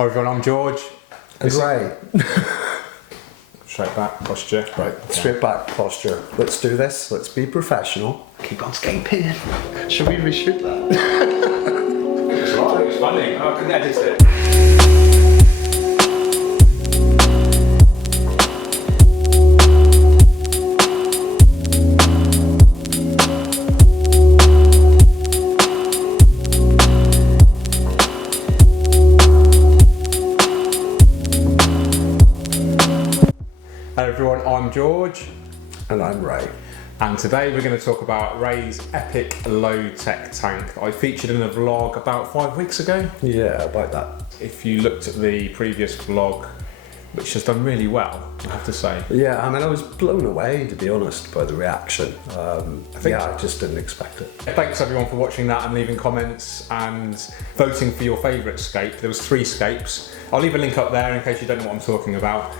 Hi everyone, I'm George. And Ray. Straight back posture. Right, straight back posture. Let's do this. Let's be professional. Keep on scaping. Should we reshoot that? It's alright, it's funny. I can edit it. Hello everyone, I'm George. And I'm Ray. And today we're going to talk about Ray's epic low-tech tank that I featured in a vlog about 5 weeks ago. Yeah, about that. If you looked at the previous vlog, which has done really well, I have to say. Yeah, I mean, I was blown away, to be honest, by the reaction. I just didn't expect it. Thanks everyone for watching that and leaving comments and voting for your favourite scape. There was 3 scapes. I'll leave a link up there in case you don't know what I'm talking about.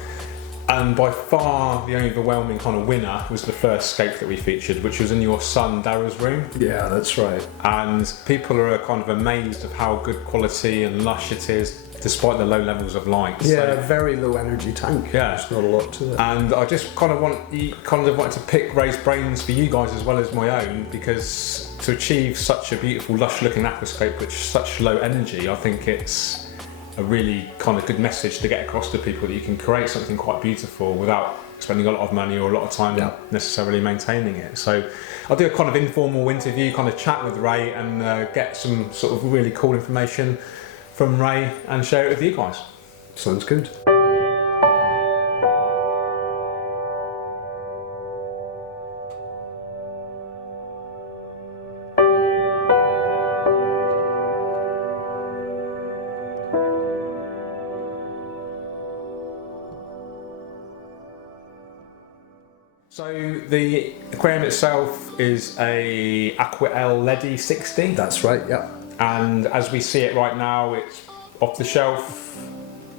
And by far the overwhelming kind of winner was the first scape that we featured, which was in your son Dara's room. Yeah, that's right. And people are kind of amazed of how good quality and lush it is, despite the low levels of light. Yeah, so, very low energy tank. Yeah, there's not a lot to it. And I just kind of wanted to pick Ray's brains for you guys as well as my own, because to achieve such a beautiful, lush looking aquascape with such low energy, I think it's a really kind of good message to get across to people that you can create something quite beautiful without spending a lot of money or a lot of time necessarily maintaining it. So I'll do a kind of informal interview, kind of chat with Ray and get some sort of really cool information from Ray and share it with you guys. Sounds good. So the aquarium itself is a Aquascape LED 60. That's right, yeah. And as we see it right now, it's off the shelf.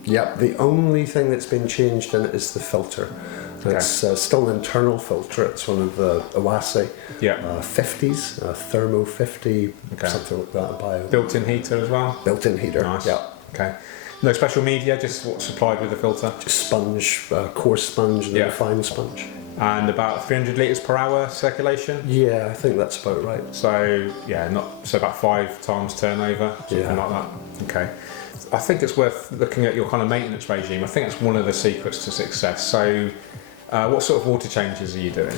Yep, the only thing that's been changed in it is the filter. Okay. It's still an internal filter. It's one of the Aquascape 50s, Thermo 50, something like that. Bio. Built-in heater as well? Built-in heater, nice. Yeah. Okay. No special media, just what's supplied with the filter? Just sponge, coarse sponge and then a fine sponge. And about 300 litres per hour circulation? Yeah, I think that's about right. So, yeah, so about 5 times turnover, something like that. Okay. I think it's worth looking at your kind of maintenance regime. I think that's one of the secrets to success. So, what sort of water changes are you doing?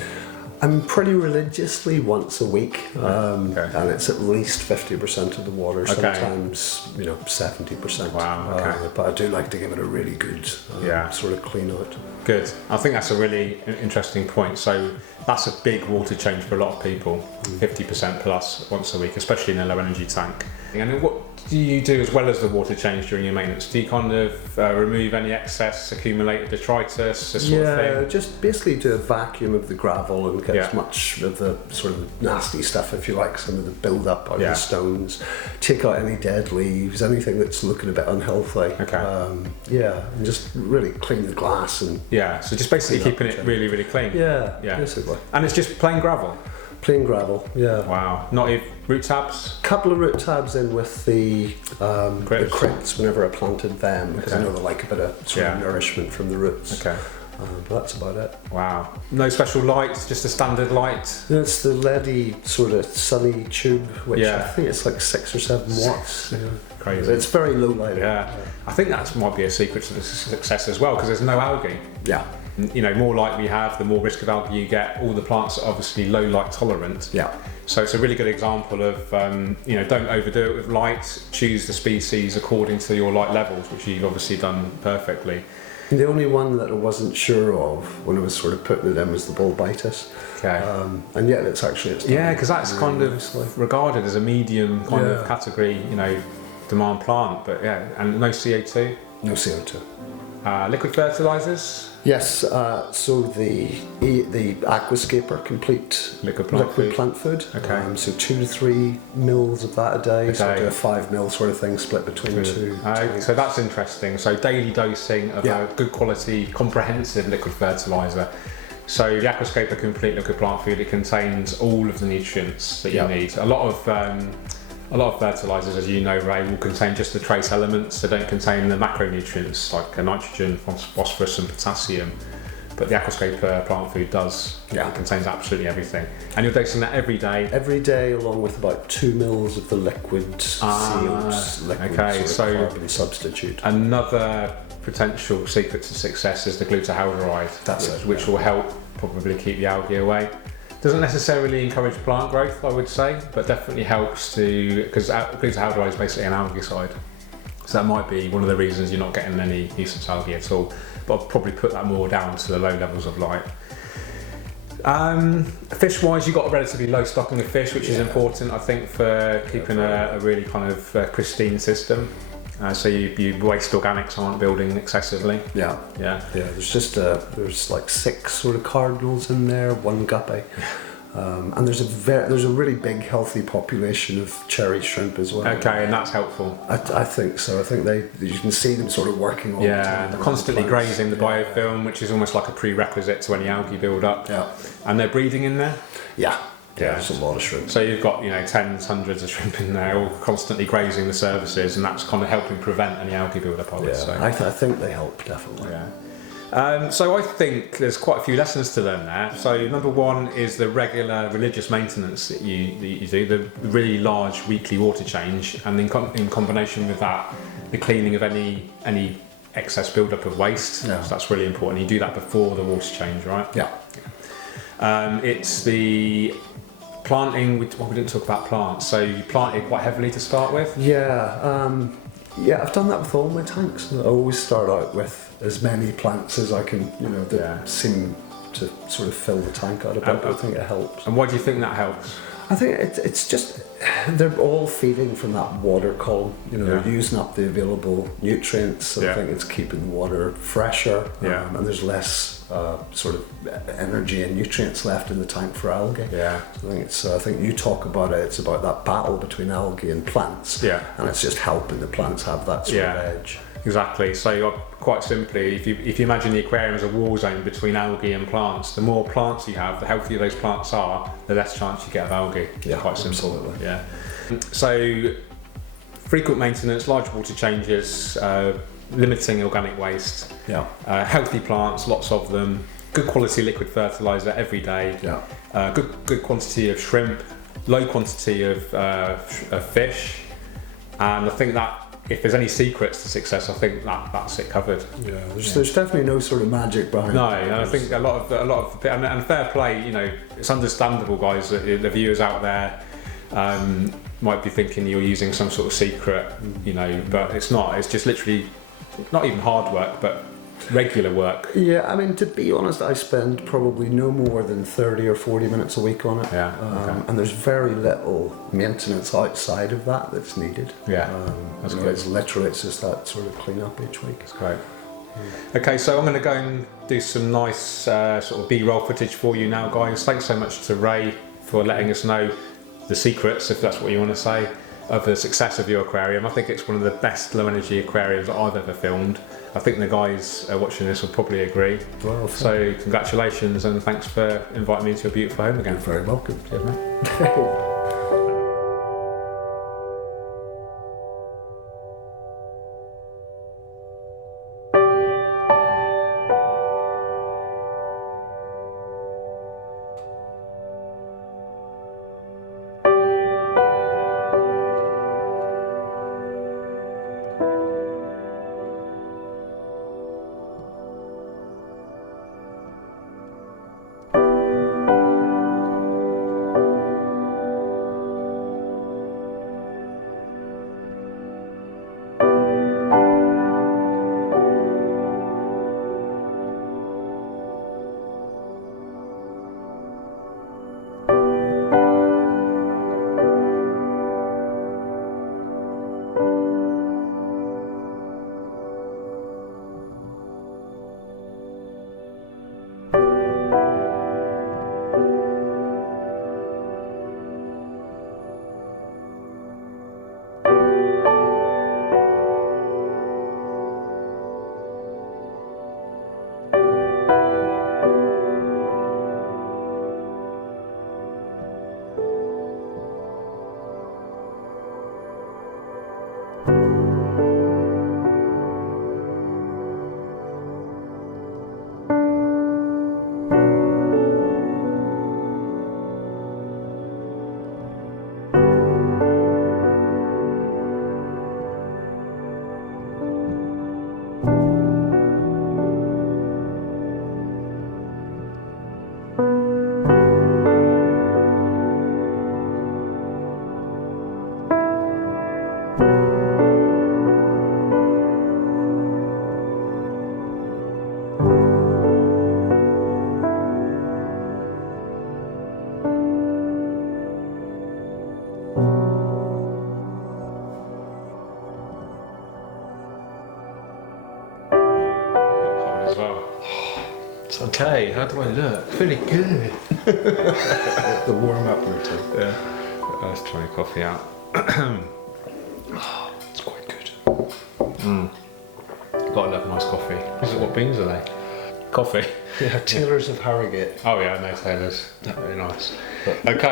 I'm pretty religiously once a week, and it's at least 50% of the water, sometimes 70%. Wow, okay. But I do like to give it a really good sort of clean out. Good. I think that's a really interesting point. So that's a big water change for a lot of people, 50% plus once a week, especially in a low energy tank. And what do you do as well as the water change during your maintenance? Do you kind of remove any excess accumulated detritus, this sort of thing? Yeah, just basically do a vacuum of the gravel and get as much of the sort of nasty stuff, if you like, some of the build up out of the stones. Take out any dead leaves, anything that's looking a bit unhealthy. And just really clean the glass and so just basically keeping it really, really clean. Yeah, basically. And it's just plain gravel? Plain gravel, yeah. Wow. Not even root tabs? Couple of root tabs in with the crits whenever I planted them, because I know they like a bit of sort of nourishment from the roots. Okay. But that's about it. Wow. No special lights, just a standard light? It's the LED sort of sunny tube, which I think it's like 6 or 7 watts. Crazy. It's very low light. Yeah. I think that might be a secret to the success as well, because there's no algae. Yeah. More light we have, the more risk of algae you get. All the plants are obviously low light tolerant. Yeah. So it's a really good example of, don't overdo it with light. Choose the species according to your light levels, which you've obviously done perfectly. The only one that I wasn't sure of when I was sort of putting it in was the bulbitis. Okay. And yet it's actually... because that's really kind of regarded as a medium kind of category, demand plant, but and no CO2? No CO2. Liquid fertilizers? Yes, so the Aquascape complete liquid plant food. Okay. So 2 to 3 mils of that a day. So I do a 5 mil sort of thing split between two. So that's interesting. So daily dosing of a good quality, comprehensive liquid fertilizer. So the Aquascape complete liquid plant food, it contains all of the nutrients that you need. A lot A lot of fertilisers, as you know, Ray, will contain just the trace elements. They don't contain the macronutrients like nitrogen, phosphorus and potassium. But the Aquascape plant food does. Yeah. It contains absolutely everything. And you're dosing that every day? Every day, along with about 2 mils of the liquid seals, liquid carbon substitute. Another potential secret to success is the glutaraldehyde, which will help probably keep the algae away. Doesn't necessarily encourage plant growth, I would say, but definitely helps to, because glutaraldehyde is basically an algaecide. So that might be one of the reasons you're not getting any nuisance algae at all. But I'll probably put that more down to the low levels of light. Fish-wise, you've got a relatively low stocking of fish, which is important, I think, for keeping a really kind of pristine system. So you waste organics aren't building excessively. Yeah. There's like 6 sort of cardinals in there, 1 guppy. And there's a really big healthy population of cherry shrimp as well. Okay, and that's helpful. I think so. I think you can see them sort of working all the time. They're constantly grazing the biofilm, which is almost like a prerequisite to any algae build up. Yeah. And they're breeding in there? Yeah, there's a lot of shrimp. So you've got, tens, hundreds of shrimp in there, all constantly grazing the surfaces, and that's kind of helping prevent any algae build up, I would say. I think they help, definitely. Yeah. So I think there's quite a few lessons to learn there. So number 1 is the regular religious maintenance that you do, the really large weekly water change, and in combination with that, the cleaning of any excess build-up of waste. Yeah. So that's really important. You do that before the water change, right? Yeah. It's the planting. We didn't talk about plants. So you planted quite heavily to start with. Yeah, I've done that with all my tanks. I always start out with as many plants as I can, that seem to sort of fill the tank out a bit. I think it helps. And why do you think that helps? I think it's just, they're all feeding from that water column. They're using up the available nutrients. So I think it's keeping the water fresher. And there's less sort of energy and nutrients left in the tank for algae. Yeah. So I think you talk about it. It's about that battle between algae and plants. Yeah. And it's just helping the plants have that sort of edge. Exactly. So quite simply, if you imagine the aquarium as a war zone between algae and plants, the more plants you have, the healthier those plants are, the less chance you get of algae. Yeah, quite simple. Absolutely. Yeah. So frequent maintenance, large water changes, limiting organic waste. Yeah. Healthy plants, lots of them. Good quality liquid fertilizer every day. Yeah. Good quantity of shrimp, low quantity of fish, and I think that. If there's any secrets to success, I think that's it covered. Yeah, there's definitely no sort of magic behind it. No, and I think a lot of and fair play. It's understandable, guys. That the viewers out there might be thinking you're using some sort of secret, but it's not. It's just literally not even hard work, but regular work. Yeah, I mean, to be honest, I spend probably no more than 30 or 40 minutes a week on it. Yeah. And there's very little maintenance outside of that that's needed. Yeah. That's good. It's just that sort of clean up each week. That's great. Okay, so I'm going to go and do some nice sort of B-roll footage for you now, guys. Thanks so much to Ray for letting us know the secrets, if that's what you want to say, of the success of your aquarium. I think it's one of the best low energy aquariums that I've ever filmed. I think the guys watching this will probably agree. Well, so congratulations and thanks for inviting me into your beautiful home again. You're very welcome. Cheers, mate. as well. Okay, how do I look? Feeling good. The warm up routine. Yeah. Let's try coffee out. It's quite good. Gotta love nice coffee. What beans are they? Coffee. Yeah, Taylors of Harrogate. Oh yeah, no Taylors. Very nice. Okay.